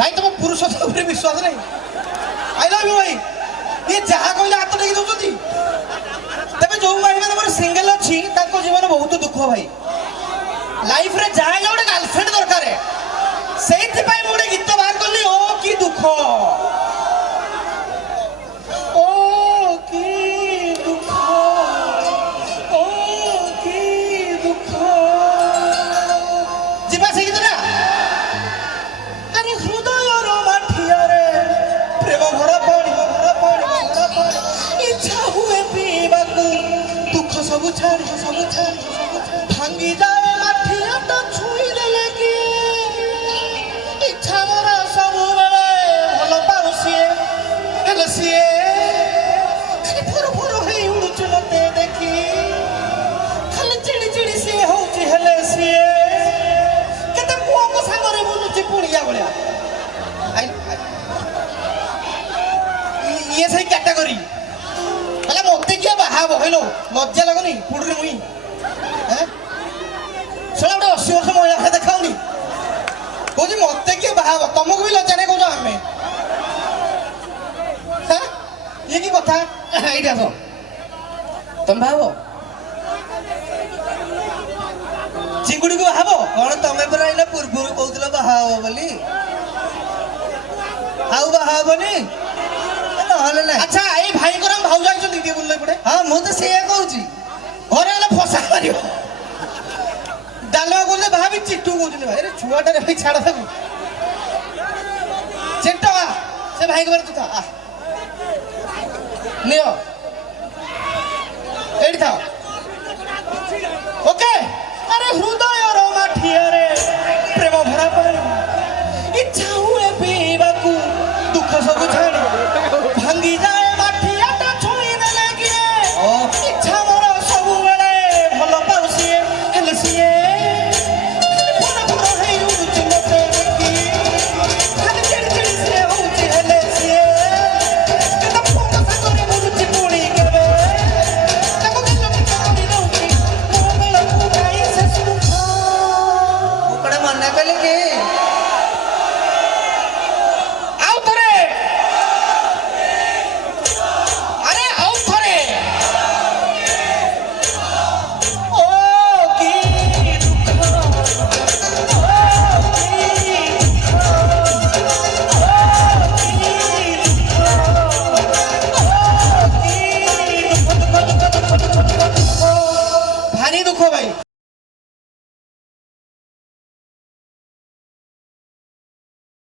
भाई तुम पुरुषत्व ଉପରେ विश्वास नहीं आई लव यू भाई ये जहाँ कहले हाथ टेकी दउछथि तबे जो महिला तमर सिंगल अछि ताको जीवन बहुत दुख भाई लाइफ रे जाए गोटे गर्लफ्रेंड दरकार है सेति पाई मोडे गीत बाहर करली ओ की दुख ओ की दुख ओ की दुख जीवा से गीत ना अरे हृदय रो माठिया रे प्रेम भरा पानी इच्छा हुए पीवा को दुख सब छाड़ी भांगी जाए माठिया तो छुई देले की इच्छा मोरा सब बेले भल पाउसिए हेले सिए खाली फुर हेई उड़ुछ मते देखी खाली चिड़ी से होची हेले सिए केते मुआ को सांगरे बुलुची पुणिया भलिया ये सही कैटेगरी पहले मते किया बाहाबो हेलो लज्जा लगनी पुडरे मुई हैं सोला बड़ा 80 वर्ष महिला के देखाउनी कोजी मते किया बाहाबो तुमको भी लज्जा नै कोजो हमें हैं ये की कथा एटा तो तुम भाबो चिंगुडी को बाहाबो कोन तमे पर आइला पूर्व कहउतला बाहाबो बोली आउ बाहाबोनी नहले ना अच्छा ए भाई को हम भाऊ जाइछो दीदी बोलले पड़े हां मो तो सेया कहउची घरे वाला फसा मारियो डालवा बोलले भाभी चिट्टू कहउची भाई अरे छुआटा रे भाई छाड़ा सब चिट्टू से भाई के बारे तू था लियो एडी था ओके अरे हृदय रो माठिया रे प्रेम भरा पानी इच्छा हुए पीवा को दुख सब छाड़ी भांगी जाए माठिया तो छुई देले की इच्छा मोरा सब बेले भल पाउसिए हेले सिए फुर हेई उड़ुछ मते देखी खाली चिड़ी से होची हेले सिए केते फोन सागरे बुलुची पुणी केबे ताको गल्लो की करी दउची मो बेला पुराई से सुख ओकड़े मन्ना कले के भारी दुख भाई।